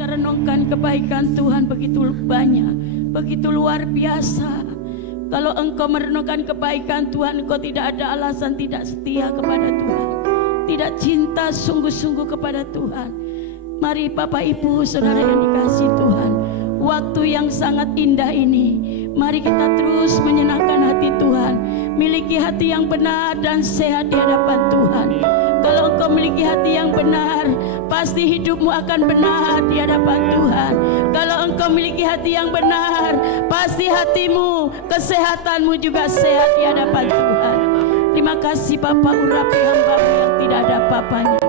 kita renungkan kebaikan Tuhan begitu banyak, begitu luar biasa. Kalau engkau merenungkan kebaikan Tuhan, engkau tidak ada alasan tidak setia kepada Tuhan, tidak cinta sungguh-sungguh kepada Tuhan. Mari Bapak Ibu Saudara yang dikasihi Tuhan, waktu yang sangat indah ini, mari kita terus menyenangkan hati Tuhan, miliki hati yang benar dan sehat di hadapan Tuhan. Kalau engkau memiliki hati yang benar, pasti hidupmu akan benar di hadapan Tuhan. Kalau engkau memiliki hati yang benar, pasti hatimu, kesehatanmu juga sehat di hadapan Tuhan. Terima kasih Bapa, urapi hamba-Mu yang tidak ada apa-apanya.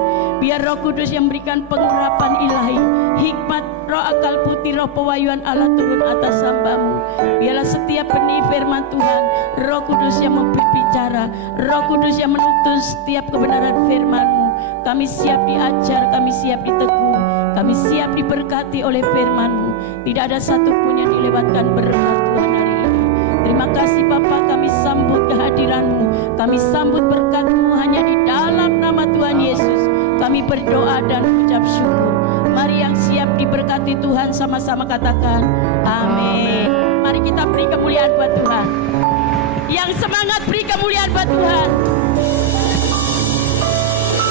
Biar Roh Kudus yang memberikan pengurapan ilahi, hikmat, roh akal putih, roh pewahyuan Allah turun atas hamba-Mu. Biarlah setiap benih firman Tuhan, Roh Kudus yang berbicara, Roh Kudus yang menuntun setiap kebenaran firman-Mu. Kami siap diajar, kami siap diteguh, kami siap diberkati oleh firman-Mu. Tidak ada satupun yang dilewatkan berkat Tuhan hari ini. Terima kasih Bapa, kami sambut kehadiran-Mu, kami sambut berkat-Mu hanya di dalam nama Tuhan Yesus. Kami berdoa dan ucap syukur. Mari yang siap diberkati Tuhan sama-sama katakan amin. Mari kita beri kemuliaan buat Tuhan. Yang semangat beri kemuliaan buat Tuhan.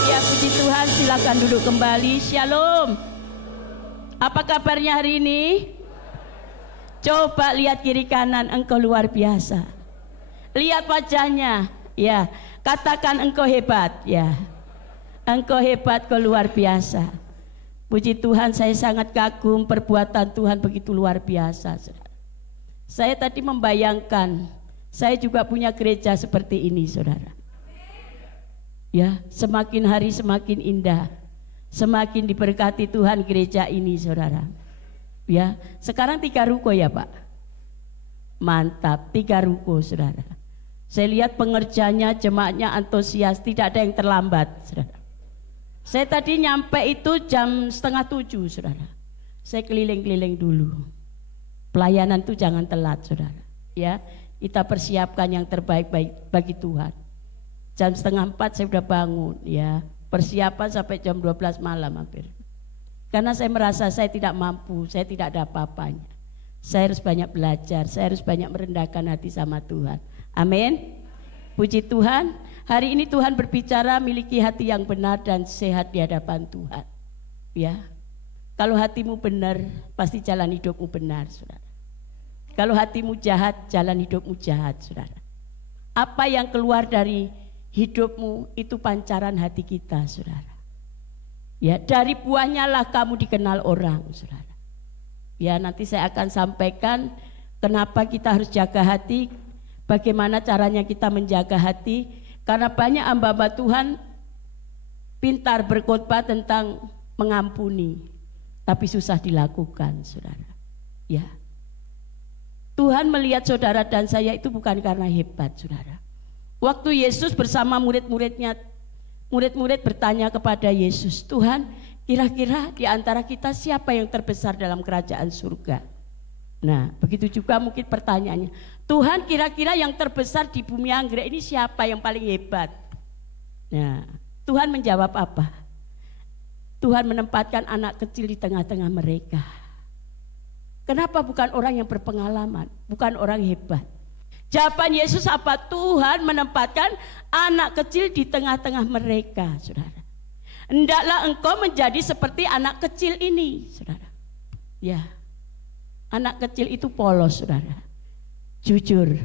Ya puji Tuhan, silakan duduk kembali. Shalom. Apa kabarnya hari ini? Coba lihat kiri kanan, engkau luar biasa. Lihat wajahnya, ya. Katakan engkau hebat, ya. Engkau hebat, kau luar biasa. Puji Tuhan, saya sangat kagum perbuatan Tuhan begitu luar biasa. Saya tadi membayangkan, saya juga punya gereja seperti ini, saudara. Ya, semakin hari semakin indah, semakin diberkati Tuhan gereja ini, saudara. Ya, sekarang 3 ruko ya Pak. Mantap, 3 ruko, saudara. Saya lihat pengerjanya, jemaatnya antusias, tidak ada yang terlambat, saudara. Saya tadi nyampe itu jam 6:30, saudara. Saya keliling-keliling dulu. Pelayanan itu jangan telat, saudara. Ya, kita persiapkan yang terbaik bagi Tuhan. Jam 3:30 saya sudah bangun, ya. Persiapan sampai jam 12 malam hampir. Karena saya merasa saya tidak mampu, saya tidak ada apa-apanya. Saya harus banyak belajar, saya harus banyak merendahkan hati sama Tuhan. Amin. Puji Tuhan. Hari ini Tuhan berbicara miliki hati yang benar dan sehat di hadapan Tuhan. Ya, kalau hatimu benar, pasti jalan hidupmu benar, saudara. Kalau hatimu jahat, jalan hidupmu jahat, saudara. Apa yang keluar dari hidupmu itu pancaran hati kita, saudara. Ya, dari buahnya lah kamu dikenal orang, saudara. Ya, nanti saya akan sampaikan kenapa kita harus jaga hati, bagaimana caranya kita menjaga hati. Karena banyak hamba-hamba Tuhan pintar berkhotbah tentang mengampuni, tapi susah dilakukan, saudara. Ya, Tuhan melihat saudara dan saya itu bukan karena hebat, saudara. Waktu Yesus bersama murid-muridnya, murid-murid bertanya kepada Yesus, Tuhan, kira-kira di antara kita siapa yang terbesar dalam kerajaan surga? Nah, begitu juga mungkin pertanyaannya, Tuhan, kira-kira yang terbesar di bumi anggrek ini siapa yang paling hebat? Nah, Tuhan menjawab apa? Tuhan menempatkan anak kecil di tengah-tengah mereka. Kenapa bukan orang yang berpengalaman, bukan orang hebat? Jawaban Yesus apa? Tuhan menempatkan anak kecil di tengah-tengah mereka, saudara. Hendaklah engkau menjadi seperti anak kecil ini, saudara. Ya. Anak kecil itu polos, saudara. Jujur,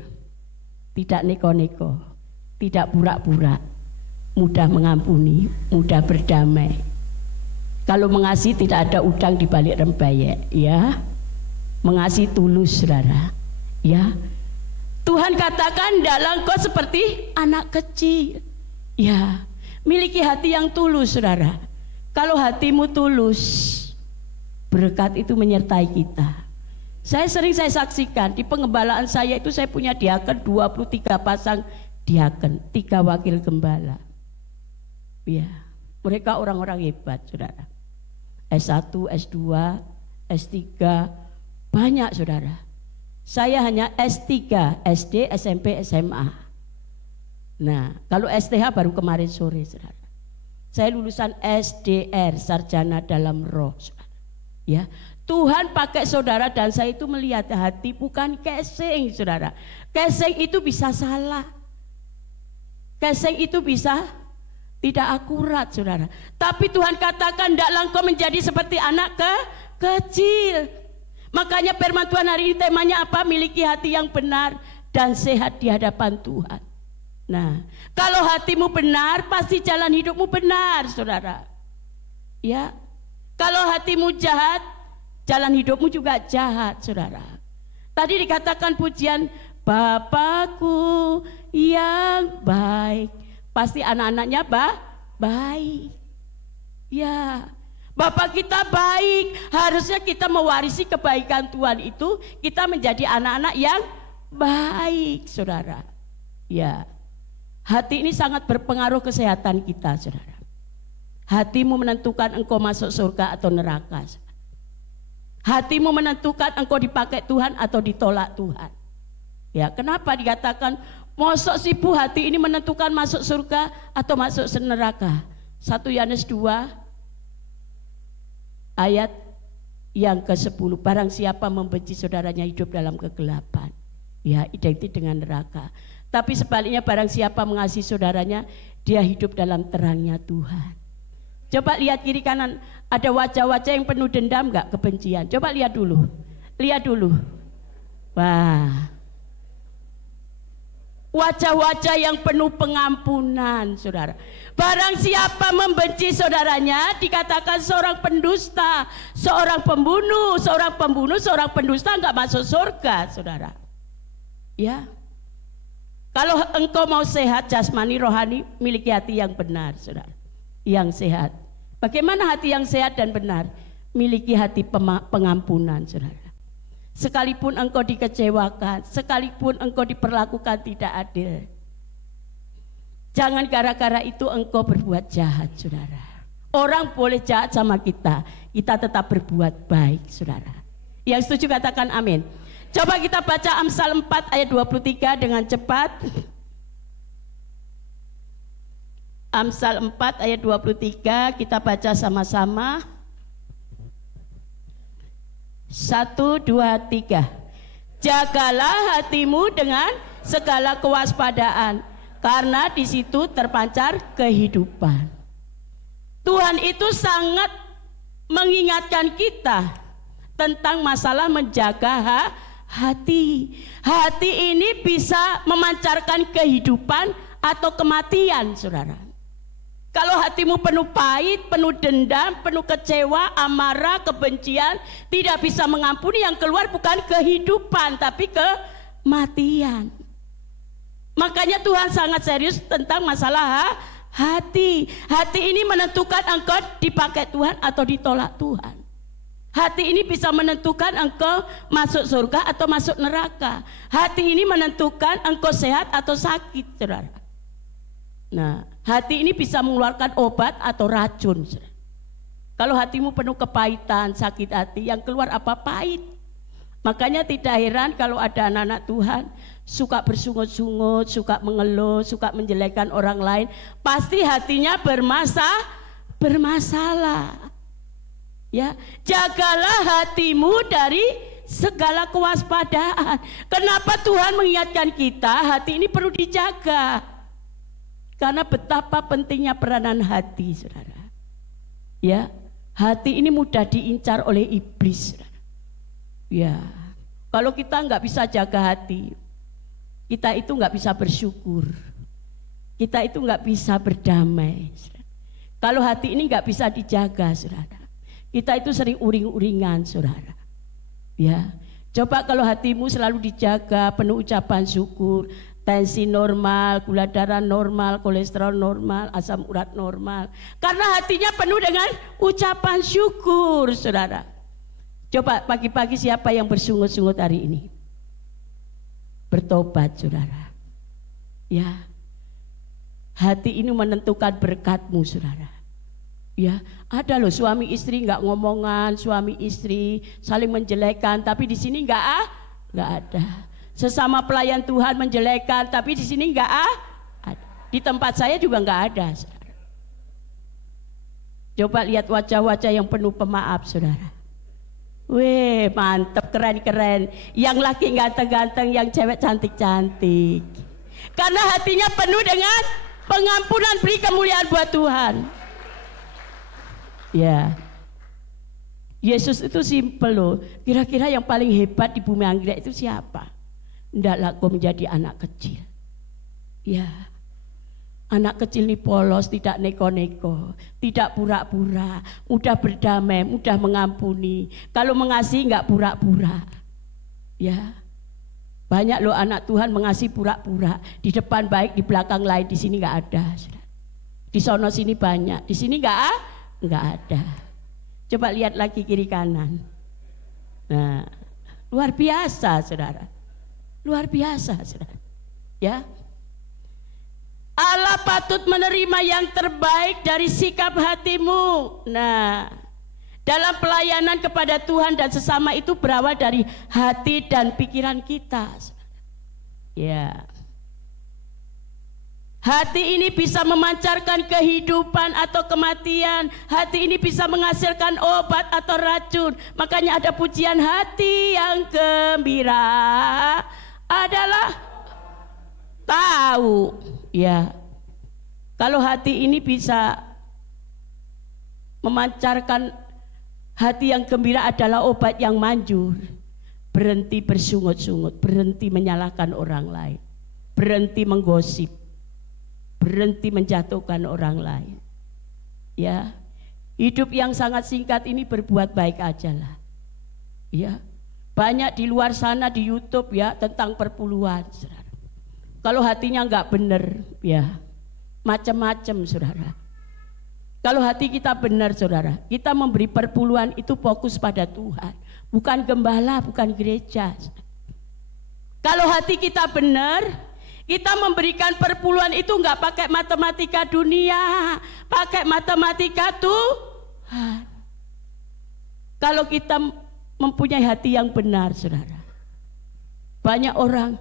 tidak neko-neko, tidak pura-pura, mudah mengampuni, mudah berdamai. Kalau mengasihi tidak ada udang di balik rembeyek, ya. Mengasihi tulus, saudara. Ya. Tuhan katakan dalam kau seperti anak kecil. Ya, miliki hati yang tulus, saudara. Kalau hatimu tulus, berkat itu menyertai kita. Saya saksikan di pengembalaan saya itu saya punya diaken 23 pasang diaken, 3 wakil gembala. Ya, mereka orang-orang hebat, saudara. S1, S2, S3, banyak, saudara. Saya hanya S3, SD, SMP, SMA. Nah, kalau STH baru kemarin sore, saudara. Saya lulusan SDR, Sarjana Dalam Roh, saudara. Ya, Tuhan pakai saudara dan saya itu melihat hati, bukan casing, saudara. Casing itu bisa salah. Casing itu bisa tidak akurat, saudara. Tapi Tuhan katakan, "Ndaklah engkau menjadi seperti anak kecil." Makanya firman Tuhan hari ini temanya apa? Miliki hati yang benar dan sehat di hadapan Tuhan. Nah, kalau hatimu benar, pasti jalan hidupmu benar, saudara. Ya, kalau hatimu jahat, jalan hidupmu juga jahat, saudara. Tadi dikatakan pujian, Bapakku yang baik. Pasti anak-anaknya baik. Ya, Bapak kita baik. Harusnya kita mewarisi kebaikan Tuhan itu. Kita menjadi anak-anak yang baik, saudara. Ya, hati ini sangat berpengaruh kesehatan kita, saudara. Hatimu menentukan engkau masuk surga atau neraka. Hatimu menentukan engkau dipakai Tuhan atau ditolak Tuhan. Ya, kenapa dikatakan mosok sibu hati ini menentukan masuk surga atau masuk neraka? 1 Yohanes 2 ayat yang ke-10. Barang siapa membenci saudaranya hidup dalam kegelapan, ya identik dengan neraka. Tapi sebaliknya barang siapa mengasihi saudaranya, dia hidup dalam terangnya Tuhan. Coba lihat kiri kanan, ada wajah-wajah yang penuh dendam enggak, kebencian? Coba lihat dulu. Lihat dulu. Wah. Wajah-wajah yang penuh pengampunan, saudara. Barang siapa membenci saudaranya, dikatakan seorang pendusta, seorang pembunuh, seorang pendusta enggak masuk surga, saudara. Ya. Kalau engkau mau sehat jasmani rohani, miliki hati yang benar, saudara. Yang sehat. Bagaimana hati yang sehat dan benar? Miliki hati pengampunan, saudara. Sekalipun engkau dikecewakan, sekalipun engkau diperlakukan tidak adil, jangan gara-gara itu engkau berbuat jahat, saudara. Orang boleh jahat sama kita, kita tetap berbuat baik, saudara. Yang setuju katakan amin. Coba kita baca Amsal 4 ayat 23 dengan cepat. Amsal 4 ayat 23 kita baca sama-sama. 1, 2, 3. Jagalah hatimu dengan segala kewaspadaan, karena di situ terpancar kehidupan. Tuhan itu sangat mengingatkan kita tentang masalah menjaga hati. Hati ini bisa memancarkan kehidupan atau kematian, saudara. Kalau hatimu penuh pahit, penuh dendam, penuh kecewa, amarah, kebencian, tidak bisa mengampuni, yang keluar bukan kehidupan tapi kematian. Makanya Tuhan sangat serius tentang masalah hati. Hati ini menentukan engkau dipakai Tuhan atau ditolak Tuhan. Hati ini bisa menentukan engkau masuk surga atau masuk neraka. Hati ini menentukan engkau sehat atau sakit, saudara. Nah, hati ini bisa mengeluarkan obat atau racun. Kalau hatimu penuh kepahitan, sakit hati, yang keluar apa? Pahit. Makanya tidak heran kalau ada anak-anak Tuhan suka bersungut-sungut, suka mengeluh, suka menjelekkan orang lain. Pasti hatinya bermasalah. Ya, jagalah hatimu dari segala kewaspadaan. Kenapa Tuhan mengingatkan kita hati ini perlu dijaga? Karena betapa pentingnya peranan hati, saudara. Ya, hati ini mudah diincar oleh iblis, saudara. Ya, kalau kita nggak bisa jaga hati, kita itu nggak bisa bersyukur, kita itu nggak bisa berdamai, saudara. Kalau hati ini nggak bisa dijaga, saudara, kita itu sering uring-uringan, saudara. Ya, coba kalau hatimu selalu dijaga, penuh ucapan syukur, tensi normal, gula darah normal, kolesterol normal, asam urat normal. Karena hatinya penuh dengan ucapan syukur, saudara. Coba pagi-pagi siapa yang bersungut-sungut hari ini? Bertobat, saudara. Ya, hati ini menentukan berkatmu, saudara. Ya, ada loh suami istri nggak ngomongan, suami istri saling menjelekkan, tapi di sini nggak ada. Sesama pelayan Tuhan menjelekkan, tapi di sini nggak ada. Di tempat saya juga nggak ada, saudara. Coba lihat wajah-wajah yang penuh pemaaf, saudara. Weh, mantep, keren-keren. Yang laki ganteng-ganteng, yang cewek cantik-cantik. Karena hatinya penuh dengan pengampunan, beri kemuliaan buat Tuhan. Ya. Yesus itu simpel loh. Kira-kira yang paling hebat di bumi anggrek itu siapa? Ndaklah kau menjadi anak kecil. Ya. Anak kecil ini polos, tidak neko-neko, tidak pura-pura, mudah berdamai, mudah mengampuni. Kalau mengasihi enggak pura-pura. Ya. Banyak loh anak Tuhan mengasihi pura-pura. Di depan baik, di belakang lain, di sini enggak ada. Di sono sini banyak, di sini enggak ada. Coba lihat lagi kiri kanan. Nah, luar biasa, Saudara. Luar biasa, Saudara. Ya. Allah patut menerima yang terbaik dari sikap hatimu. Nah, dalam pelayanan kepada Tuhan dan sesama itu berawal dari hati dan pikiran kita. Ya. Hati ini bisa memancarkan kehidupan atau kematian. Hati ini bisa menghasilkan obat atau racun. Makanya ada pujian, hati yang gembira adalah tahu. Ya, kalau hati ini bisa memancarkan, hati yang gembira adalah obat yang manjur. Berhenti bersungut-sungut, berhenti menyalahkan orang lain, berhenti menggosip, berhenti menjatuhkan orang lain. Ya, hidup yang sangat singkat ini berbuat baik ajalah. Ya, banyak di luar sana di YouTube ya tentang perpuluhan. Kalau hatinya enggak benar, ya macam-macam, Saudara. Kalau hati kita benar, Saudara, kita memberi perpuluhan itu fokus pada Tuhan, bukan gembala, bukan gereja. Kalau hati kita benar, kita memberikan perpuluhan itu enggak pakai matematika dunia, pakai matematika Tuhan. Kalau kita mempunyai hati yang benar, Saudara, banyak orang,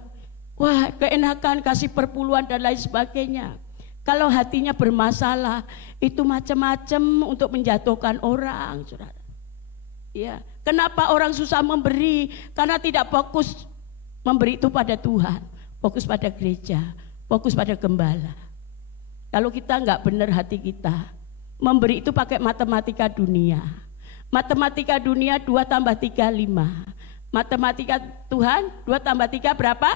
wah, keenakan kasih perpuluhan dan lain sebagainya. Kalau hatinya bermasalah, itu macam-macam untuk menjatuhkan orang, Saudara. Ya, kenapa orang susah memberi? Karena tidak fokus memberi itu pada Tuhan, fokus pada gereja, fokus pada gembala. Kalau kita enggak benar hati kita, memberi itu pakai matematika dunia. Matematika dunia 2 tambah 3, 5. Matematika Tuhan 2 tambah 3 berapa?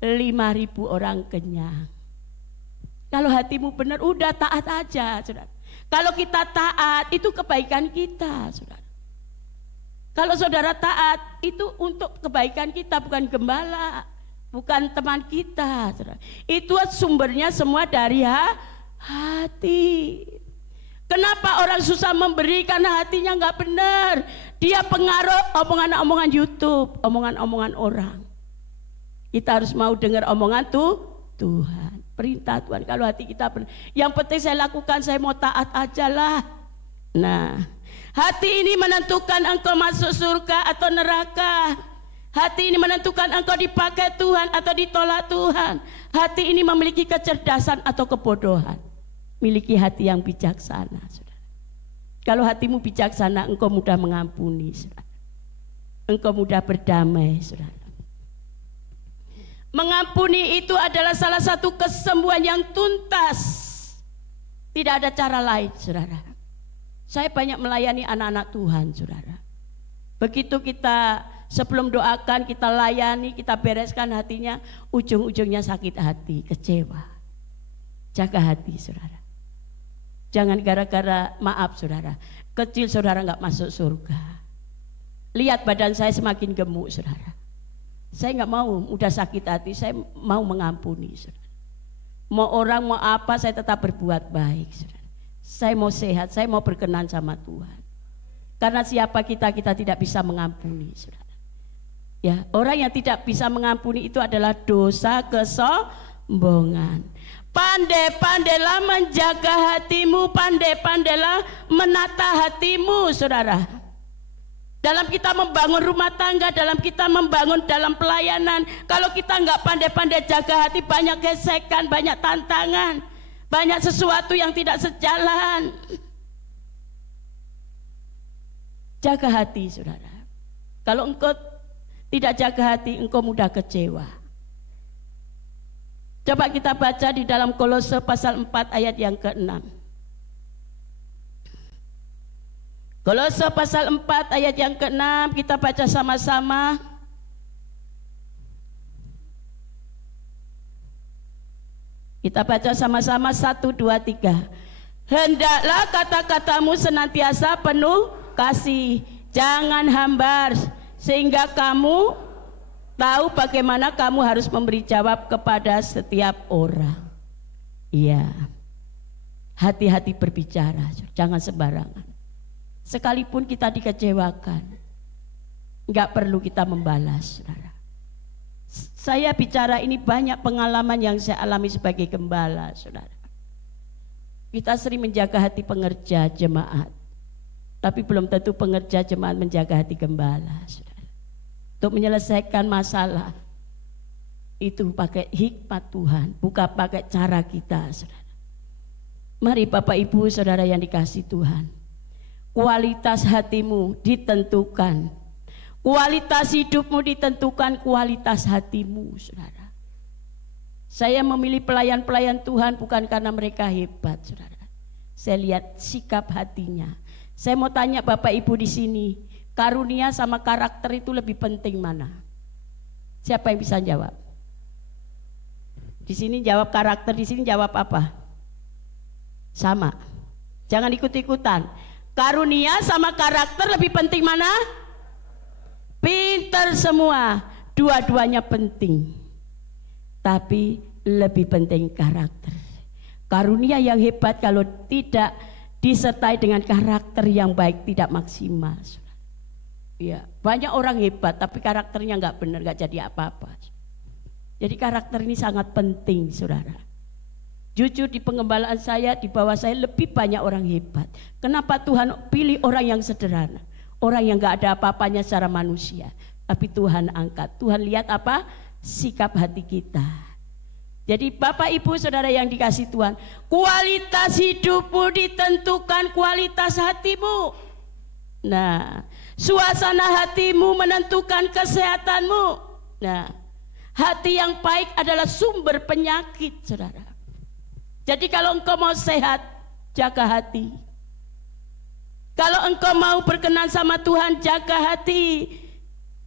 5.000 orang kenyang. Kalau hatimu benar, udah taat aja, Saudara. Kalau kita taat, itu kebaikan kita, Saudara. Kalau saudara taat, itu untuk kebaikan kita, bukan gembala, bukan teman kita, Saudara. Itu sumbernya semua dari hati. Kenapa orang susah memberi? Karena hatinya nggak benar. Dia pengaruh omongan-omongan YouTube, omongan-omongan orang. Kita harus mau dengar omongan Tuhan, perintah Tuhan. Kalau hati kita benar, yang penting saya lakukan, saya mau taat aja lah. Nah, hati ini menentukan engkau masuk surga atau neraka. Hati ini menentukan engkau dipakai Tuhan atau ditolak Tuhan. Hati ini memiliki kecerdasan atau kebodohan. Miliki hati yang bijaksana, Saudara. Kalau hatimu bijaksana, engkau mudah mengampuni, Saudara. Engkau mudah berdamai, Saudara. Mengampuni itu adalah salah satu kesembuhan yang tuntas. Tidak ada cara lain, Saudara. Saya banyak melayani anak-anak Tuhan, Saudara. Begitu kita sebelum doakan, kita layani, kita bereskan hatinya, ujung-ujungnya sakit hati, kecewa. Jaga hati, Saudara. Jangan gara-gara maaf, Saudara, kecil saudara nggak masuk surga. Lihat badan saya semakin gemuk, Saudara. Saya nggak mau udah sakit hati, saya mau mengampuni, Saudara. Mau orang mau apa, saya tetap berbuat baik, Saudara. Saya mau sehat, saya mau berkenan sama Tuhan. Karena siapa kita tidak bisa mengampuni, Saudara. Ya, orang yang tidak bisa mengampuni itu adalah dosa kesombongan. Pandai-pandailah menjaga hatimu, pandai-pandailah menata hatimu, Saudara. Dalam kita membangun rumah tangga, dalam kita membangun dalam pelayanan, kalau kita nggak pandai-pandai jaga hati, banyak gesekan, banyak tantangan, banyak sesuatu yang tidak sejalan. Jaga hati, Saudara. Kalau engkau tidak jaga hati, engkau mudah kecewa. Coba kita baca di dalam Kolose pasal 4 ayat yang ke-6. Kolose pasal 4 ayat yang ke-6, kita baca sama-sama. Kita baca sama-sama 1, 2, 3. Hendaklah kata-katamu senantiasa penuh kasih, jangan hambar, sehingga kamu tahu bagaimana kamu harus memberi jawab kepada setiap orang. Iya, hati-hati berbicara, jangan sembarangan. Sekalipun kita dikecewakan, enggak perlu kita membalas, saudara. Saya bicara ini banyak pengalaman yang saya alami sebagai gembala, saudara. Kita sering menjaga hati pengerja jemaat, tapi belum tentu pengerja jemaat menjaga hati gembala, saudara. Untuk menyelesaikan masalah itu pakai hikmat Tuhan, bukan pakai cara kita, saudara. Mari Bapak Ibu saudara yang dikasihi Tuhan, kualitas hatimu ditentukan. Kualitas hidupmu ditentukan kualitas hatimu, saudara. Saya memilih pelayan-pelayan Tuhan bukan karena mereka hebat, saudara. Saya lihat sikap hatinya. Saya mau tanya Bapak Ibu di sini, karunia sama karakter itu lebih penting mana? Siapa yang bisa jawab? Di sini jawab karakter, di sini jawab apa? Sama. Jangan ikut-ikutan. Karunia sama karakter lebih penting mana? Pintar semua, dua-duanya penting. Tapi lebih penting karakter. Karunia yang hebat kalau tidak disertai dengan karakter yang baik tidak maksimal. Ya, banyak orang hebat tapi karakternya nggak benar, nggak jadi apa-apa. Jadi karakter ini sangat penting, saudara. Jujur di pengembalaan saya, di bawah saya lebih banyak orang hebat. Kenapa Tuhan pilih orang yang sederhana? Orang yang gak ada apa-apanya secara manusia, tapi Tuhan angkat. Tuhan lihat apa? Sikap hati kita. Jadi Bapak Ibu saudara yang dikasihi Tuhan, kualitas hidupmu ditentukan kualitas hatimu. Nah, suasana hatimu menentukan kesehatanmu. Nah, hati yang baik adalah sumber penyakit, saudara. Jadi kalau engkau mau sehat, jaga hati. Kalau engkau mau berkenan sama Tuhan, jaga hati.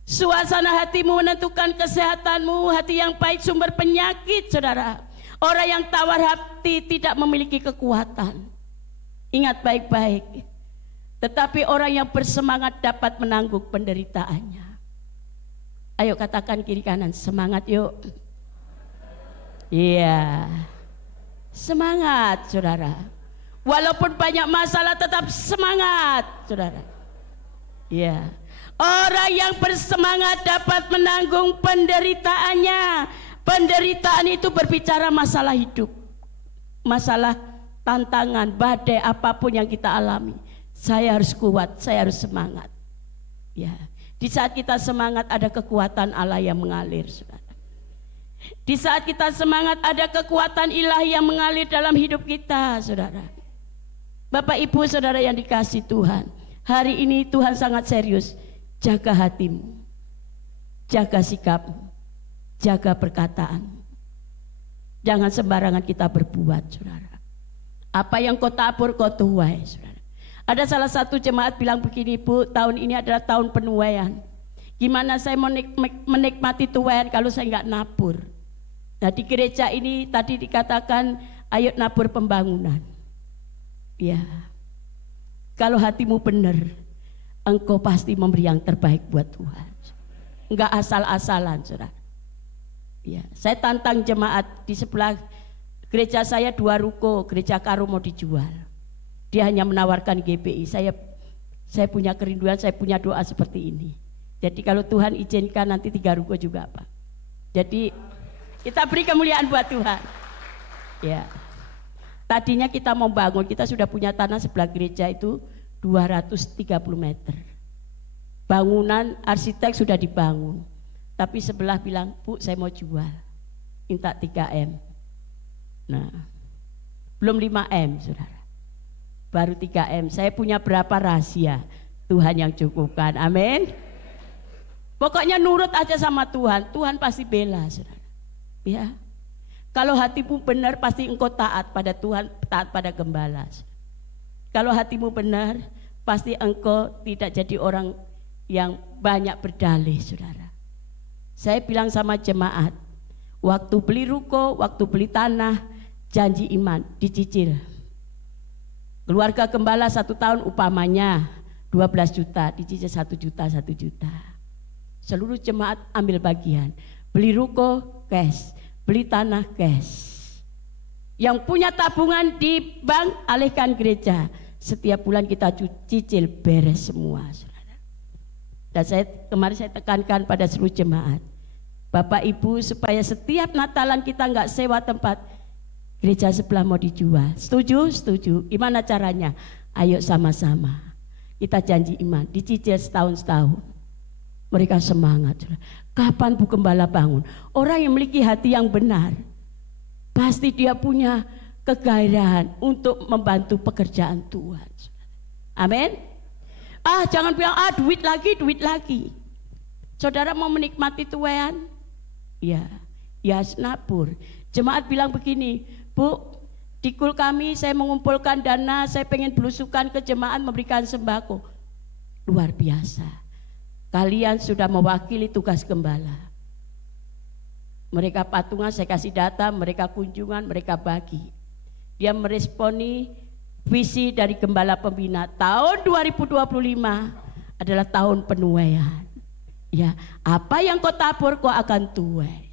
Suasana hatimu menentukan kesehatanmu. Hati yang baik sumber penyakit, saudara. Orang yang tawar hati tidak memiliki kekuatan. Ingat baik-baik. Tetapi orang yang bersemangat dapat menanggung penderitaannya. Ayo katakan kiri kanan, semangat yuk. Iya, semangat saudara. Walaupun banyak masalah tetap semangat, saudara. Ya, orang yang bersemangat dapat menanggung penderitaannya. Penderitaan itu berbicara masalah hidup, masalah tantangan, badai apapun yang kita alami. Saya harus kuat, saya harus semangat. Ya, di saat kita semangat ada kekuatan Allah yang mengalir, saudara. Di saat kita semangat ada kekuatan ilahi yang mengalir dalam hidup kita, saudara. Bapak Ibu saudara yang dikasihi Tuhan, hari ini Tuhan sangat serius. Jaga hatimu, jaga sikapmu, jaga perkataan. Jangan sembarangan kita berbuat, saudara. Apa yang kau tabur kau tuai, saudara. Ada salah satu jemaat bilang begini, Bu, tahun ini adalah tahun penuaian. Gimana saya mau menikmati tuaian kalau saya nggak nabur? Nah, di gereja ini tadi dikatakan ayo nabur pembangunan. Ya, kalau hatimu benar, engkau pasti memberi yang terbaik buat Tuhan. Enggak asal-asalan, saudara. Ya, saya tantang jemaat di sebelah gereja saya 2 ruko, gereja Karo mau dijual. Dia hanya menawarkan GBI. Saya punya kerinduan, saya punya doa seperti ini. Jadi kalau Tuhan izinkan nanti 3 ruko juga, Pak. Jadi kita beri kemuliaan buat Tuhan. Ya. Tadinya kita mau bangun, kita sudah punya tanah sebelah gereja itu 230 meter. Bangunan arsitek sudah dibangun. Tapi sebelah bilang, Bu saya mau jual. Minta 3M. Nah, belum 5M saudara. Baru 3M. Saya punya berapa rahasia. Tuhan yang cukupkan, amin. Pokoknya nurut aja sama Tuhan, Tuhan pasti bela, saudara. Ya, kalau hatimu benar pasti engkau taat pada Tuhan, taat pada gembala. Kalau hatimu benar pasti engkau tidak jadi orang yang banyak berdalih, saudara. Saya bilang sama jemaat, waktu beli ruko, waktu beli tanah, janji iman dicicil. Keluarga gembala 1 tahun upamanya 12 juta, dicicil 1 juta, 1 juta. Seluruh jemaat ambil bagian. Beli ruko cash, beli tanah cash. Yang punya tabungan di bank alihkan gereja. Setiap bulan kita cicil beres semua, saudara. Dan kemarin saya tekankan pada seluruh jemaat, Bapak Ibu, supaya setiap Natalan kita nggak sewa tempat, gereja sebelah mau dijual. Setuju? Setuju. Gimana caranya? Ayo sama-sama. Kita janji iman, dicicil setahun-setahun. Mereka semangat. Kapan Bu Gembala bangun? Orang yang memiliki hati yang benar, pasti dia punya kegairahan untuk membantu pekerjaan Tuhan. Amin. Jangan bilang duit lagi. Saudara mau menikmati tuayan? Ya senapur. Jemaat bilang begini, Bu, di kul kami saya mengumpulkan dana, saya pengen belusukan ke jemaat memberikan sembako. Luar biasa. Kalian sudah mewakili tugas gembala. Mereka patungan, saya kasih data, mereka kunjungan, mereka bagi. Dia meresponi visi dari gembala pembina. Tahun 2025 adalah tahun penuaian. Ya, apa yang kau tabur kau akan tuai.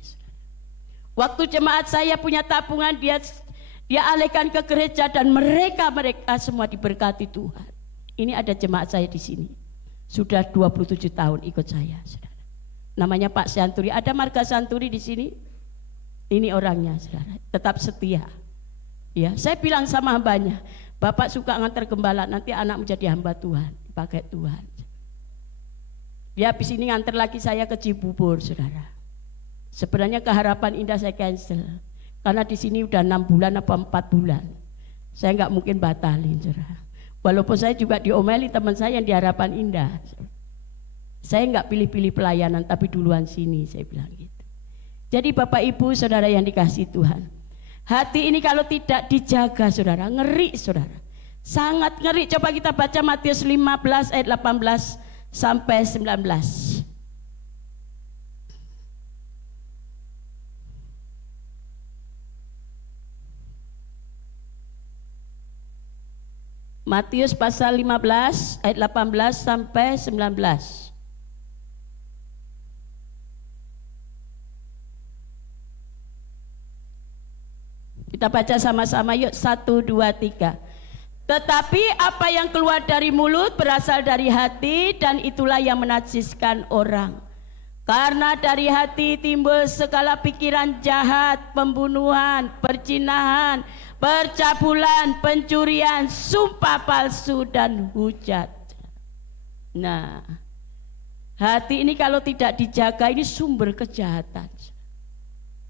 Waktu jemaat saya punya tabungan, dia alihkan ke gereja dan mereka semua diberkati Tuhan. Ini ada jemaat saya di sini. Sudah 27 tahun ikut saya, saudara. Namanya Pak Santuri. Ada marga Santuri di sini? Ini orangnya, saudara. Tetap setia. Ya, saya bilang sama hambanya, Bapak suka ngantar gembala, nanti anak menjadi hamba Tuhan, dipakai Tuhan. Dia habis ini ngantar lagi saya ke Cibubur, saudara. Sebenarnya ke Harapan Indah saya cancel, karena di sini udah 6 bulan apa 4 bulan. Saya nggak mungkin batalin, saudara. Walaupun saya juga diomeli teman saya yang di Harapan Indah. Saya nggak pilih-pilih pelayanan, tapi duluan sini, saya bilang gitu. Jadi Bapak Ibu Saudara yang dikasihi Tuhan, hati ini kalau tidak dijaga, saudara, ngeri, saudara. Sangat ngeri. Coba kita baca Matius 15 ayat 18 sampai 19. Matius pasal 15 ayat 18 sampai 19. Kita baca sama-sama yuk, 1, 2, 3. Tetapi apa yang keluar dari mulut berasal dari hati, dan itulah yang menajiskan orang. Karena dari hati timbul segala pikiran jahat, pembunuhan, perzinahan, percabulan, pencurian, sumpah palsu, dan hujat. Nah, hati ini kalau tidak dijaga, ini sumber kejahatan.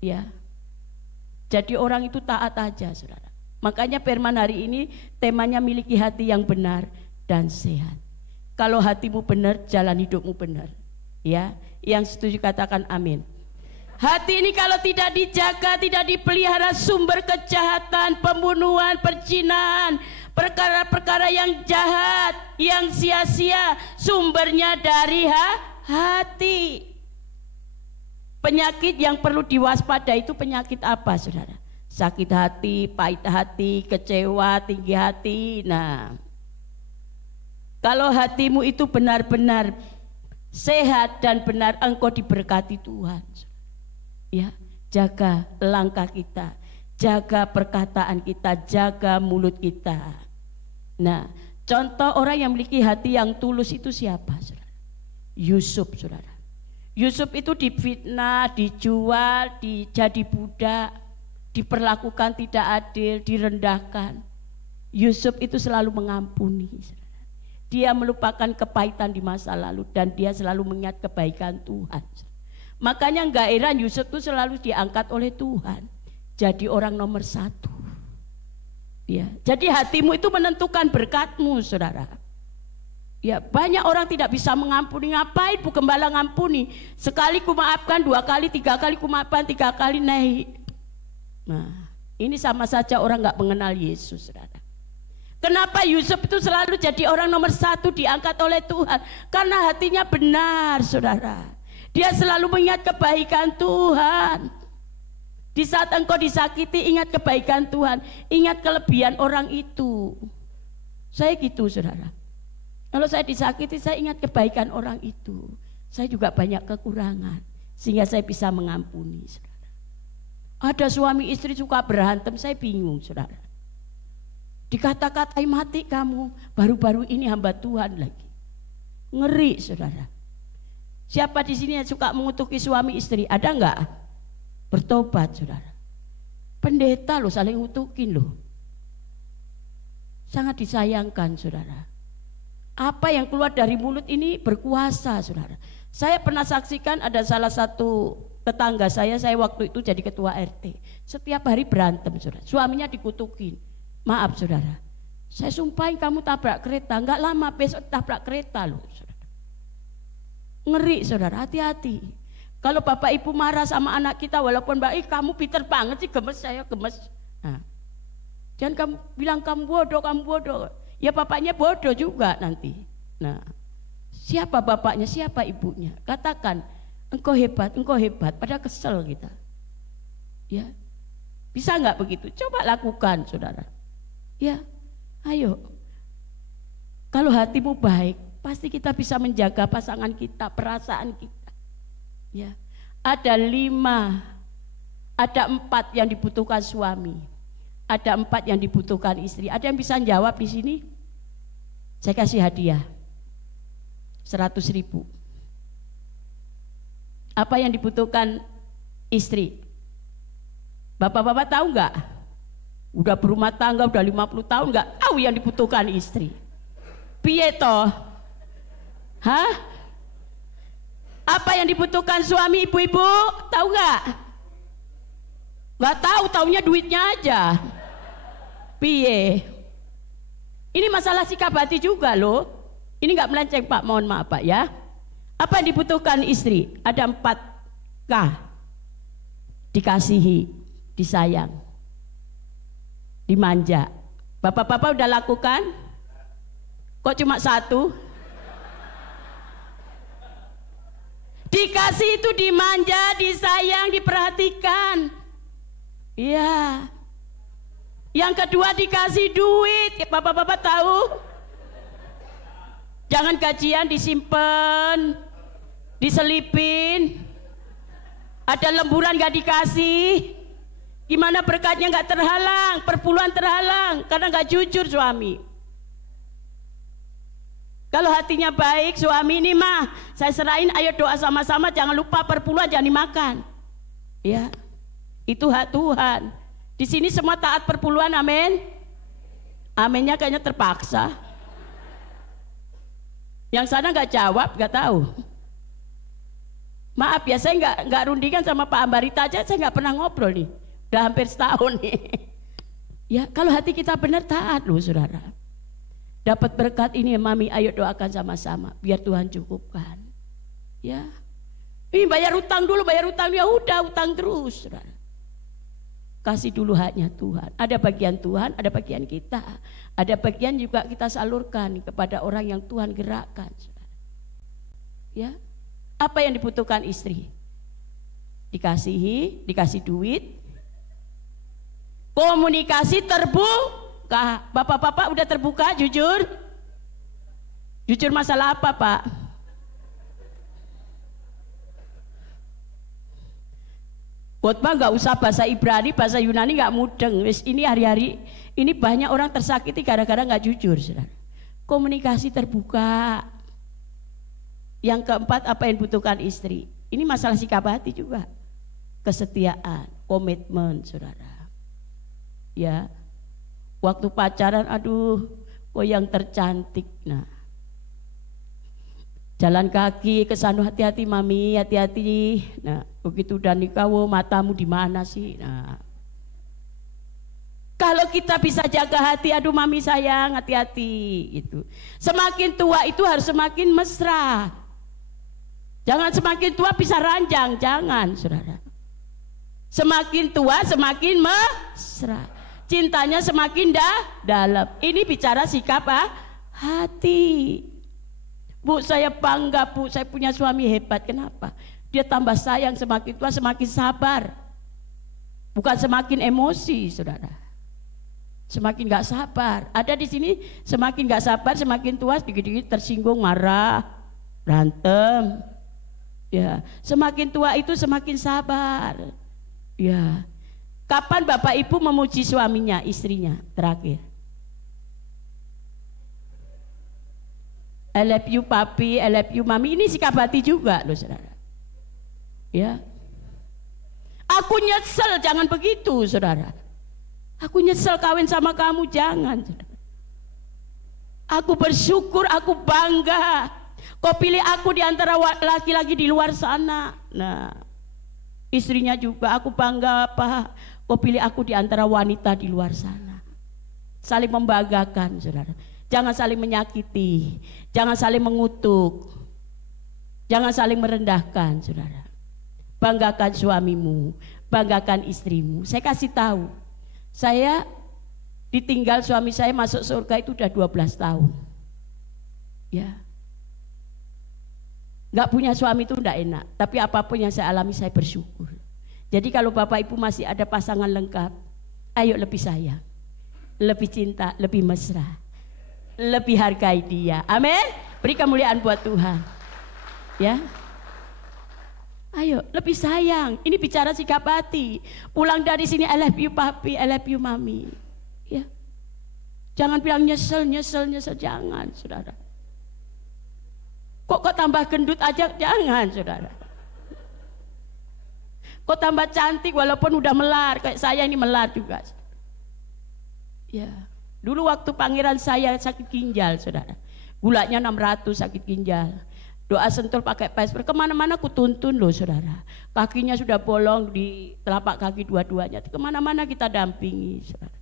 Ya, jadi orang itu taat aja, saudara. Makanya firman hari ini temanya miliki hati yang benar dan sehat. Kalau hatimu benar, jalan hidupmu benar. Ya, yang setuju katakan amin. Hati ini kalau tidak dijaga, tidak dipelihara, sumber kejahatan, pembunuhan, perzinahan, perkara-perkara yang jahat, yang sia-sia, sumbernya dari hati. Penyakit yang perlu diwaspadai itu penyakit apa, saudara? Sakit hati, pahit hati, kecewa, tinggi hati. Nah, kalau hatimu itu benar-benar sehat dan benar, engkau diberkati Tuhan. Ya, jaga langkah kita, jaga perkataan kita, jaga mulut kita. Nah, contoh orang yang memiliki hati yang tulus itu siapa, saudara? Yusuf, saudara. Yusuf itu difitnah, dijual, jadi budak, diperlakukan tidak adil, direndahkan. Yusuf itu selalu mengampuni, saudara. Dia melupakan kepahitan di masa lalu dan dia selalu mengingat kebaikan Tuhan. Makanya enggak heran Yusuf itu selalu diangkat oleh Tuhan jadi orang nomor 1. Ya, jadi hatimu itu menentukan berkatmu, saudara. Ya, banyak orang tidak bisa mengampuni. Ngapain Bu Gembala ngampuni? Sekali ku maafkan, 2 kali, 3 kali ku maafkan, 3 kali naik. Nah, ini sama saja orang nggak mengenal Yesus, saudara. Kenapa Yusuf itu selalu jadi orang nomor 1 diangkat oleh Tuhan? Karena hatinya benar, saudara. Dia selalu mengingat kebaikan Tuhan. Di saat engkau disakiti, ingat kebaikan Tuhan, ingat kelebihan orang itu. Saya gitu, saudara. Kalau saya disakiti, saya ingat kebaikan orang itu. Saya juga banyak kekurangan, sehingga saya bisa mengampuni, saudara. Ada suami istri suka berantem, saya bingung, saudara. Dikata-katai mati kamu, baru-baru ini hamba Tuhan lagi. Ngeri, saudara. Siapa di sini yang suka mengutuki suami istri? Ada enggak? Bertobat, saudara. Pendeta loh, saling ngutukin loh. Sangat disayangkan, saudara. Apa yang keluar dari mulut ini berkuasa, saudara. Saya pernah saksikan ada salah satu tetangga saya waktu itu jadi ketua RT. Setiap hari berantem, saudara. Suaminya dikutukin. Maaf, saudara. Saya sumpahin kamu tabrak kereta. Enggak lama besok tabrak kereta loh, saudara. Ngeri, saudara. Hati-hati. Kalau bapak ibu marah sama anak kita, walaupun baik, kamu pinter banget sih, gemes, saya gemes. Nah, jangan kamu bilang kamu bodoh, kamu bodoh. Ya bapaknya bodoh juga nanti. Nah, siapa bapaknya, siapa ibunya? Katakan, engkau hebat, pada kesel kita. Ya, bisa nggak begitu? Coba lakukan, saudara. Ya, ayo. Kalau hatimu baik, pasti kita bisa menjaga pasangan kita, perasaan kita. Ya, ada 5, ada 4 yang dibutuhkan suami. Ada 4 yang dibutuhkan istri. Ada yang bisa jawab di sini? Saya kasih hadiah 100.000. Apa yang dibutuhkan istri? Bapak-bapak tahu nggak? Udah berumah tangga, udah 50 tahun nggak tahu yang dibutuhkan istri. Piye toh? Hah? Apa yang dibutuhkan suami, ibu-ibu? Tahu nggak? Nggak tahu, taunya duitnya aja. Piye? Ini masalah sikap hati juga loh. Ini nggak melenceng Pak, mohon maaf Pak ya. Apa yang dibutuhkan istri? Ada 4K. Dikasihi, disayang, dimanja. Bapak-bapak udah lakukan? Kok cuma 1? Dikasih itu dimanja, disayang, diperhatikan. Iya. Yang kedua dikasih duit. Bapak-bapak tahu? Jangan gajian disimpan, diselipin. Ada lemburan gak dikasih. Gimana berkatnya gak terhalang, perpuluhan terhalang karena gak jujur suami. Kalau hatinya baik, suami ini mah saya serahin, ayo doa sama-sama, jangan lupa perpuluhan jangan dimakan. Ya, itu hak Tuhan. Di sini semua taat perpuluhan, amin. Aminnya kayaknya terpaksa. Yang sana nggak jawab, nggak tahu. Maaf ya, saya nggak rundingan sama Pak Ambarita aja, saya nggak pernah ngobrol nih. Udah hampir setahun nih. Ya, kalau hati kita benar taat loh, saudara. Dapat berkat ini, Mami, ayo doakan sama-sama, biar Tuhan cukupkan. Ya, ini bayar utang dulu, ya udah utang terus, saudara. Kasih dulu haknya Tuhan. Ada bagian Tuhan, ada bagian kita. Ada bagian juga kita salurkan kepada orang yang Tuhan gerakkan. Ya, apa yang dibutuhkan istri? Dikasihi, dikasih duit. Komunikasi terbuka. Bapak-bapak udah terbuka, jujur? Jujur masalah apa, Pak? Khotbah nggak usah bahasa Ibrani, bahasa Yunani nggak mudeng. Ini hari-hari ini banyak orang tersakiti gara-gara nggak jujur, saudara. Komunikasi terbuka. Yang keempat, apa yang dibutuhkan istri? Ini masalah sikap hati juga. Kesetiaan, komitmen, saudara. Ya, waktu pacaran, aduh, kok yang tercantik. Nah, jalan kaki ke sana, hati-hati Mami, hati-hati. Nah, begitu udah nikah, matamu di mana sih? Nah, Kalau kita bisa jaga hati, aduh mami sayang, hati-hati gitu. Semakin tua itu harus semakin mesra. Jangan semakin tua bisa ranjang, jangan saudara. Semakin tua semakin mesra. Cintanya semakin dalam. Ini bicara sikap hati. Bu, saya bangga bu, saya punya suami hebat. Kenapa? Dia tambah sayang, semakin tua semakin sabar. Bukan semakin emosi saudara. Semakin gak sabar. Ada di sini semakin gak sabar, semakin tua sedikit-sedikit tersinggung, marah, berantem. Ya, semakin tua itu semakin sabar. Ya. Kapan Bapak Ibu memuji suaminya, istrinya terakhir? I love you papi, I love you mami. Ini sikap hati juga loh saudara. Ya. Aku nyesel, jangan begitu saudara. Aku nyesel kawin sama kamu, jangan. Aku bersyukur, aku bangga. Kau pilih aku di antara laki-laki di luar sana. Nah, istrinya juga, aku bangga apa? Kau pilih aku di antara wanita di luar sana. Saling membanggakan, saudara. Jangan saling menyakiti, jangan saling mengutuk, jangan saling merendahkan, saudara. Banggakan suamimu, banggakan istrimu. Saya kasih tahu. Saya ditinggal suami saya masuk surga itu udah 12 tahun. Ya. Gak punya suami itu enggak enak, tapi apapun yang saya alami saya bersyukur. Jadi kalau Bapak Ibu masih ada pasangan lengkap, ayo lebih sayang, lebih cinta, lebih mesra, lebih hargai dia. Amin. Beri kemuliaan buat Tuhan. Ya. Ayo lebih sayang. Ini bicara sikap hati. Pulang dari sini I love you papi, I love you mami. Ya. Jangan bilang nyesel, jangan saudara. Kok tambah gendut aja, jangan saudara. Kok tambah cantik walaupun udah melar, kayak saya ini melar juga. Ya. Dulu waktu pangeran saya sakit ginjal saudara. Gulanya 600, sakit ginjal. Doa sentul pakai pasper, kemana-mana aku tuntun loh saudara. Kakinya sudah bolong di telapak kaki dua-duanya. Kemana-mana kita dampingi saudara.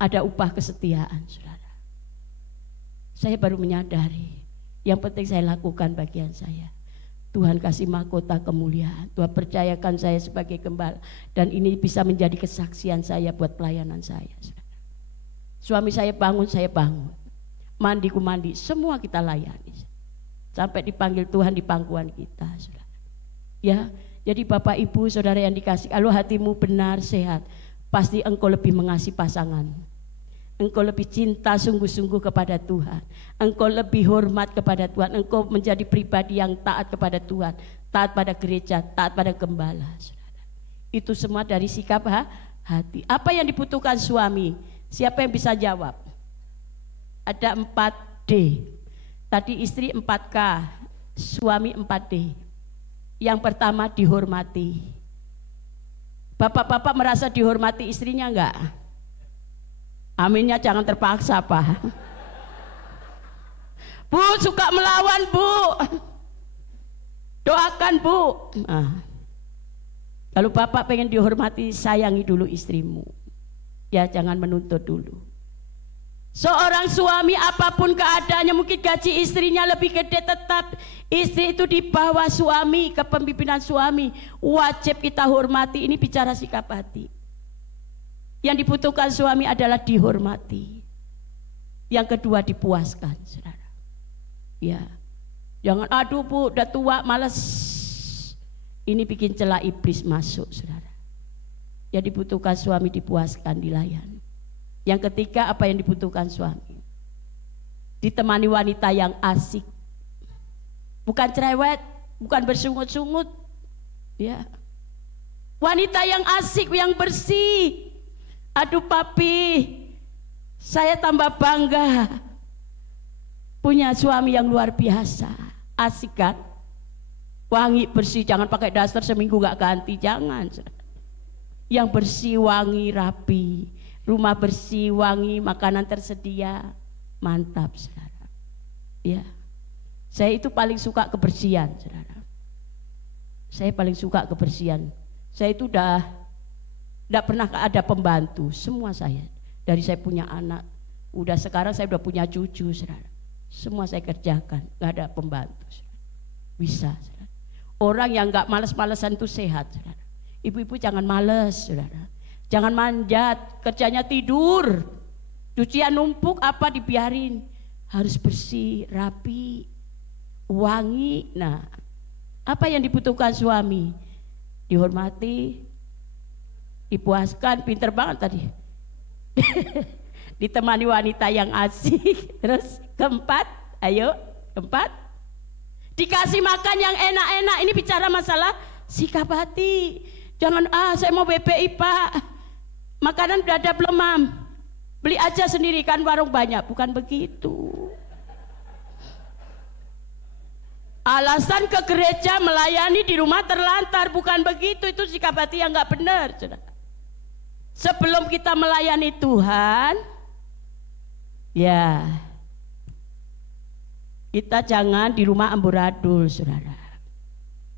Ada upah kesetiaan saudara. Saya baru menyadari, yang penting saya lakukan bagian saya. Tuhan kasih mahkota kemuliaan. Tuhan percayakan saya sebagai gembala. Dan ini bisa menjadi kesaksian saya buat pelayanan saya saudara. Suami saya bangun, saya bangun. Mandiku mandi, semua kita layani. Sampai dipanggil Tuhan di pangkuan kita, saudara. Ya, jadi Bapak Ibu, saudara yang dikasih, kalau hatimu benar, sehat, pasti engkau lebih mengasihi pasangan. Engkau lebih cinta sungguh-sungguh kepada Tuhan. Engkau lebih hormat kepada Tuhan. Engkau menjadi pribadi yang taat kepada Tuhan, taat pada gereja, taat pada gembala, saudara. Itu semua dari sikap hati. Apa yang dibutuhkan suami? Siapa yang bisa jawab? Ada 4D. Tadi istri 4K, suami 4D. Yang pertama dihormati. Bapak-bapak merasa dihormati istrinya enggak? Aminnya jangan terpaksa Pak. Bu, suka melawan Bu. Doakan Bu. Nah. Kalau bapak pengen dihormati, sayangi dulu istrimu. Ya, jangan menuntut dulu. Seorang suami apapun keadaannya, mungkin gaji istrinya lebih gede, tetap istri itu di bawah suami, kepemimpinan suami. Wajib kita hormati. Ini bicara sikap hati. Yang dibutuhkan suami adalah dihormati. Yang kedua dipuaskan, saudara. Ya, jangan aduh Bu, udah tua, malas. Ini bikin celah iblis masuk, saudara. Yang dibutuhkan suami dipuaskan, dilayani. Yang ketiga, apa yang dibutuhkan suami? Ditemani wanita yang asik, bukan cerewet, bukan bersungut-sungut, ya. Wanita yang asik, yang bersih. Aduh papi, saya tambah bangga punya suami yang luar biasa. Asik kan? Wangi, bersih, jangan pakai daster seminggu gak ganti, jangan. Yang bersih, wangi, rapi. Rumah bersih, wangi, makanan tersedia, mantap, saudara. Ya, saya itu paling suka kebersihan, saudara. Saya paling suka kebersihan. Saya itu udah tidak pernah ada pembantu, semua saya. Dari saya punya anak, udah sekarang saya udah punya cucu, saudara. Semua saya kerjakan, nggak ada pembantu, saudara. Bisa, saudara. Orang yang nggak males-malesan itu sehat, saudara. Ibu-ibu jangan males, saudara. Jangan manjat, kerjanya tidur. Cucian numpuk apa dibiarin. Harus bersih, rapi, wangi. Nah, apa yang dibutuhkan suami? Dihormati, dipuaskan, pinter banget tadi. Ditemani wanita yang asik. Terus keempat, ayo keempat, dikasih makan yang enak-enak. Ini bicara masalah sikap hati. Jangan saya mau BPI pak, makanan udah ada belum mam, beli aja sendiri kan warung banyak. Bukan begitu. Alasan ke gereja melayani di rumah terlantar. Bukan begitu. Itu sikap hati yang nggak benar, saudara. Sebelum kita melayani Tuhan, ya kita jangan di rumah amburadul, saudara.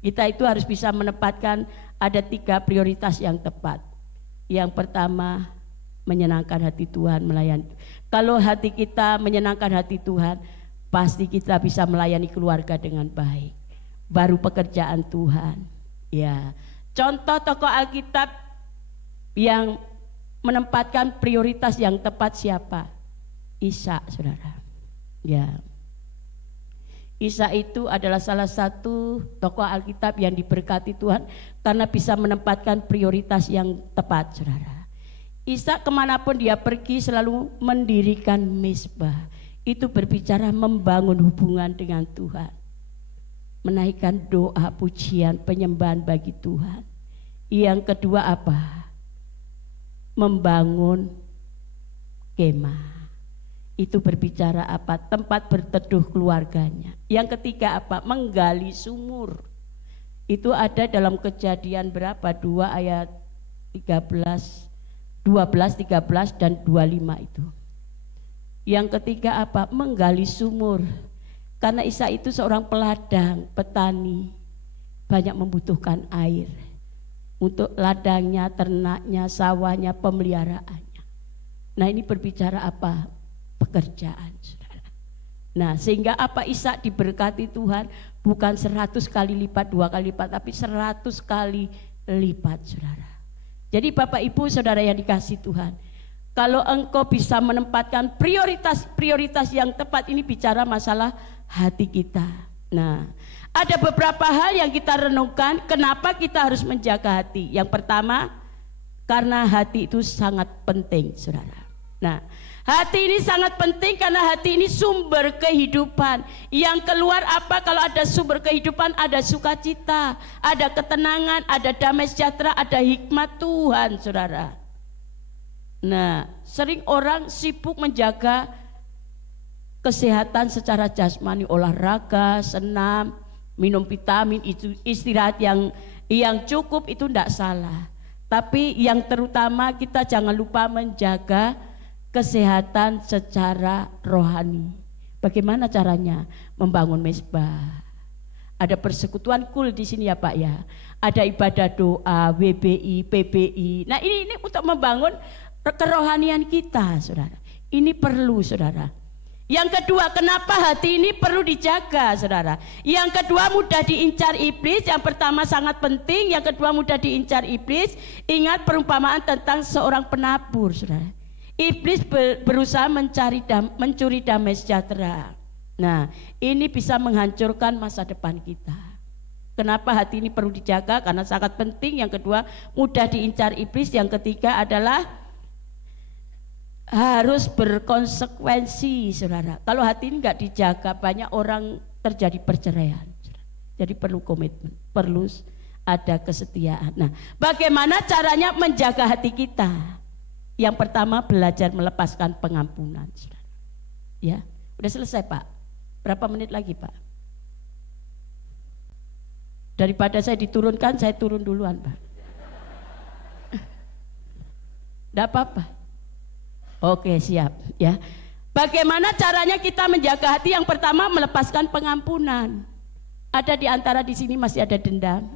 Kita itu harus bisa menempatkan ada 3 prioritas yang tepat. Yang pertama, menyenangkan hati Tuhan, melayani. Kalau hati kita menyenangkan hati Tuhan, pasti kita bisa melayani keluarga dengan baik. Baru pekerjaan Tuhan. Ya, contoh tokoh Alkitab yang menempatkan prioritas yang tepat siapa? Ishak, saudara. Ya, Ishak itu adalah salah satu tokoh Alkitab yang diberkati Tuhan karena bisa menempatkan prioritas yang tepat, saudara. Ishak kemanapun dia pergi selalu mendirikan mezbah. Itu berbicara membangun hubungan dengan Tuhan, menaikkan doa, pujian, penyembahan bagi Tuhan. Yang kedua apa? Membangun kemah. Itu berbicara apa? Tempat berteduh keluarganya. Yang ketiga apa? Menggali sumur. Itu ada dalam Kejadian berapa? 2 ayat 13, 12, 13 dan 25 itu. Yang ketiga apa? Menggali sumur. Karena Ishak itu seorang peladang, petani, banyak membutuhkan air untuk ladangnya, ternaknya, sawahnya, pemeliharaannya. Nah, ini berbicara apa? Pekerjaan, saudara. Nah, sehingga apa? Ishak diberkati Tuhan bukan 100 kali lipat, 2 kali lipat, tapi 100 kali lipat, saudara. Jadi Bapak Ibu saudara yang dikasihi Tuhan, kalau engkau bisa menempatkan prioritas yang tepat, ini bicara masalah hati kita. Nah, ada beberapa hal yang kita renungkan kenapa kita harus menjaga hati. Yang pertama, karena hati itu sangat penting, saudara. Nah, hati ini sangat penting karena hati ini sumber kehidupan. Yang keluar apa? Kalau ada sumber kehidupan, ada sukacita, ada ketenangan, ada damai sejahtera, ada hikmat Tuhan, saudara. Nah, sering orang sibuk menjaga kesehatan secara jasmani, olahraga, senam, minum vitamin, istirahat yang cukup, itu tidak salah. Tapi yang terutama kita jangan lupa menjaga kesehatan secara rohani. Bagaimana caranya? Membangun mezbah. Ada persekutuan kul di sini ya Pak ya. Ada ibadah doa, WBI, PBI. Nah ini untuk membangun kerohanian kita, saudara. Ini perlu, saudara. Yang kedua, kenapa hati ini perlu dijaga, saudara? Yang kedua, mudah diincar iblis. Yang pertama sangat penting, yang kedua mudah diincar iblis. Ingat perumpamaan tentang seorang penabur, saudara. Iblis berusaha mencuri damai sejahtera. Nah, ini bisa menghancurkan masa depan kita. Kenapa hati ini perlu dijaga? Karena sangat penting. Yang kedua, mudah diincar iblis. Yang ketiga adalah harus berkonsekuensi, saudara. Kalau hati ini nggak dijaga, banyak orang terjadi perceraian. Jadi perlu komitmen, perlu ada kesetiaan. Nah, bagaimana caranya menjaga hati kita? Yang pertama, belajar melepaskan pengampunan, saudara. Ya, udah selesai Pak. Berapa menit lagi Pak? Daripada saya diturunkan, saya turun duluan Pak. Tidak apa-apa. Oke, siap ya. Bagaimana caranya kita menjaga hati? Yang pertama, melepaskan pengampunan. Ada di antara di sini masih ada dendam.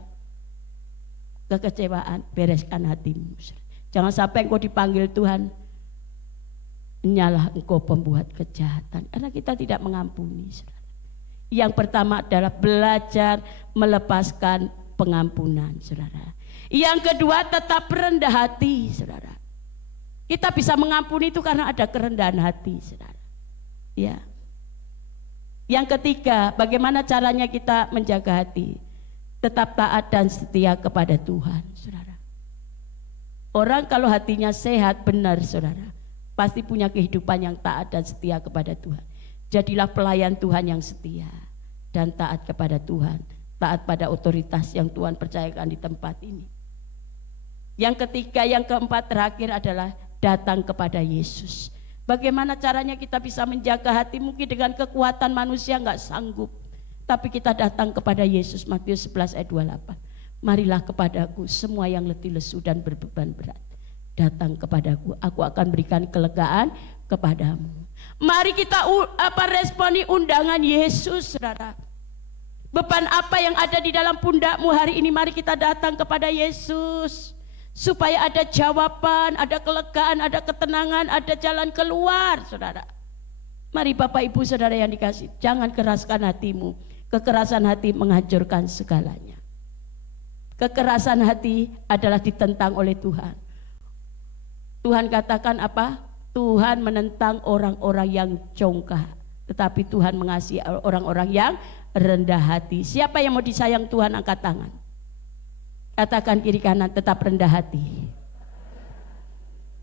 kekecewaan, bereskan hatimu. Jangan sampai engkau dipanggil Tuhan, nyalah engkau pembuat kejahatan, karena kita tidak mengampuni. Yang pertama adalah belajar melepaskan pengampunan, saudara. Yang kedua, tetap rendah hati, saudara. Kita bisa mengampuni itu karena ada kerendahan hati, saudara. Ya. Yang ketiga, bagaimana caranya kita menjaga hati? Tetap taat dan setia kepada Tuhan, saudara. Orang kalau hatinya sehat, benar, saudara, pasti punya kehidupan yang taat dan setia kepada Tuhan. Jadilah pelayan Tuhan yang setia dan taat kepada Tuhan, taat pada otoritas yang Tuhan percayakan di tempat ini. Yang ketiga, yang keempat, terakhir adalah datang kepada Yesus. Bagaimana caranya kita bisa menjaga hati? Mungkin dengan kekuatan manusia nggak sanggup, tapi kita datang kepada Yesus. Matius 11 ayat 28. Marilah kepadaku semua yang letih lesu dan berbeban berat, datang kepadaku, aku akan berikan kelegaan kepadamu. Mari kita responi undangan Yesus, saudara. Beban apa yang ada di dalam pundakmu hari ini, mari kita datang kepada Yesus. Supaya ada jawaban, ada kelegaan, ada ketenangan, ada jalan keluar, saudara. Mari Bapak Ibu Saudara yang dikasih, jangan keraskan hatimu. Kekerasan hati menghancurkan segalanya. Kekerasan hati adalah ditentang oleh Tuhan. Tuhan katakan apa? Tuhan menentang orang-orang yang congkak, tetapi Tuhan mengasihi orang-orang yang rendah hati. Siapa yang mau disayang Tuhan, angkat tangan. Katakan kiri kanan, tetap rendah hati.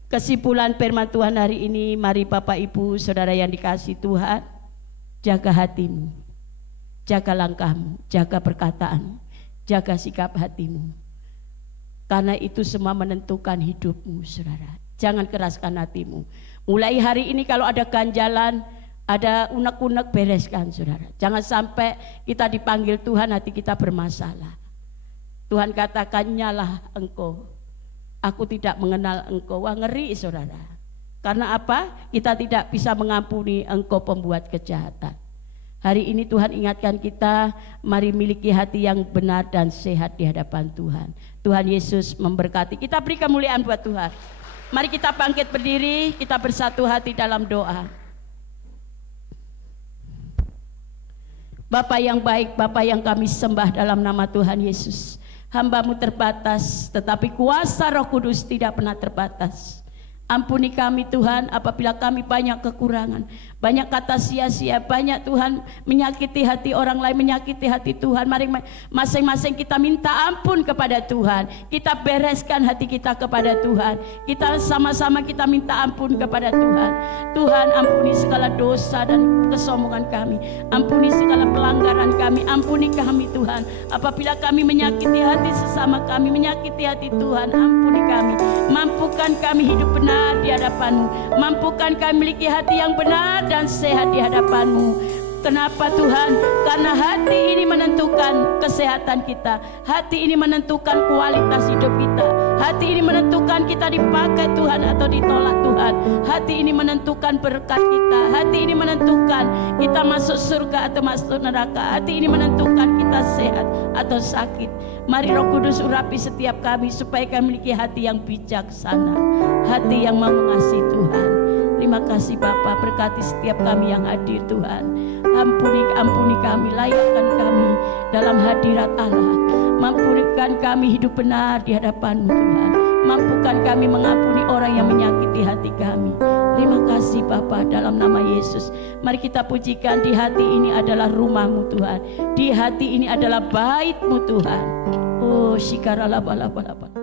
Kesimpulan firman Tuhan hari ini, mari Bapak Ibu Saudara yang dikasihi Tuhan, jaga hatimu, jaga langkahmu, jaga perkataanmu, jaga sikap hatimu. Karena itu semua menentukan hidupmu, saudara. Jangan keraskan hatimu. Mulai hari ini kalau ada ganjalan, ada unek-unek, bereskan, saudara. Jangan sampai kita dipanggil Tuhan hati kita bermasalah. Tuhan katakan, nyalah engkau, aku tidak mengenal engkau. Wah, ngeri, saudara. Karena apa? Kita tidak bisa mengampuni engkau pembuat kejahatan. Hari ini Tuhan ingatkan kita, mari miliki hati yang benar dan sehat di hadapan Tuhan. Tuhan Yesus memberkati. Kita beri kemuliaan buat Tuhan. Mari kita bangkit berdiri, kita bersatu hati dalam doa. Bapa yang baik, Bapa yang kami sembah dalam nama Tuhan Yesus. Hamba-Mu terbatas, tetapi kuasa Roh Kudus tidak pernah terbatas. Ampuni kami Tuhan apabila kami banyak kekurangan, banyak kata sia-sia, banyak Tuhan menyakiti hati orang lain, menyakiti hati Tuhan. Mari masing-masing kita minta ampun kepada Tuhan. Kita bereskan hati kita kepada Tuhan. Kita sama-sama kita minta ampun kepada Tuhan. Tuhan, ampuni segala dosa dan kesombongan kami. Ampuni segala pelanggaran kami. Ampuni kami Tuhan. Apabila kami menyakiti hati sesama kami, menyakiti hati Tuhan, ampuni kami. Mampukan kami hidup benar di hadapan-Mu. Mampukan kami memiliki hati yang benar dan sehat di hadapan-Mu. Kenapa Tuhan? Karena hati ini menentukan kesehatan kita. Hati ini menentukan kualitas hidup kita. Hati ini menentukan kita dipakai Tuhan atau ditolak Tuhan. Hati ini menentukan berkat kita. Hati ini menentukan kita masuk surga atau masuk neraka. Hati ini menentukan kita sehat atau sakit. Mari Roh Kudus urapi setiap kami supaya kami memiliki hati yang bijaksana, hati yang mau mengasihi Tuhan. Terima kasih Bapa, berkati setiap kami yang hadir Tuhan. Ampuni kami, layakkan kami dalam hadirat Allah. Mampukan kami hidup benar di hadapan-Mu Tuhan. Mampukan kami mengampuni orang yang menyakiti hati kami. Terima kasih Bapa, dalam nama Yesus. Mari kita pujikan, di hati ini adalah rumah-Mu Tuhan. Di hati ini adalah bait-Mu Tuhan. Oh, shikaralabalabalabalabal.